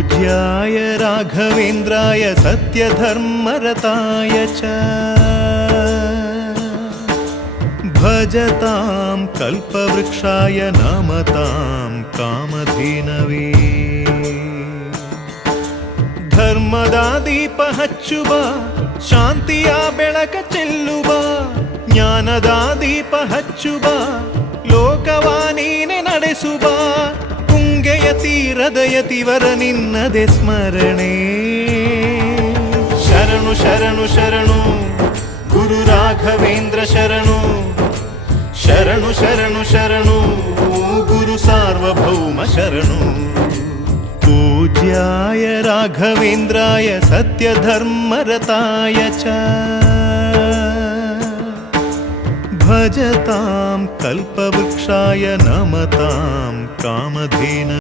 पूज्याय राघवेन्द्राय सत्यधर्मरताय च भजतां कल्पवृक्षाय नमतां कामधेनवे ಧರ್ಮದ ದೀಪ ಹಚ್ಚುವ ಶಾಂತಿಯ ಬೆಳಕ ಚೆಲ್ಲುವ ಜ್ಞಾನದ ದೀಪ ಹಚ್ಚುವ ಲೋಕವ ನೀನೆ ನಡೆಸುವ ತುಂಗೆಯ ತೀರದ ಯತಿವರ ನಿನ್ನದೆ ಸ್ಮರಣೆ ಶರಣು ಶರಣು ಶರಣು ಗುರು ರಾಘವೇಂದ್ರ ಶರಣು ಶರಣು ಶರಣು ಶರಣು ಗುರು ಸಾರ್ವಭೌಮ ಶರಣು पूज्याय राघवेन्द्राय सत्यधर्मरताय च भजतां कल्पवृक्षाय नमतां कामधेनवे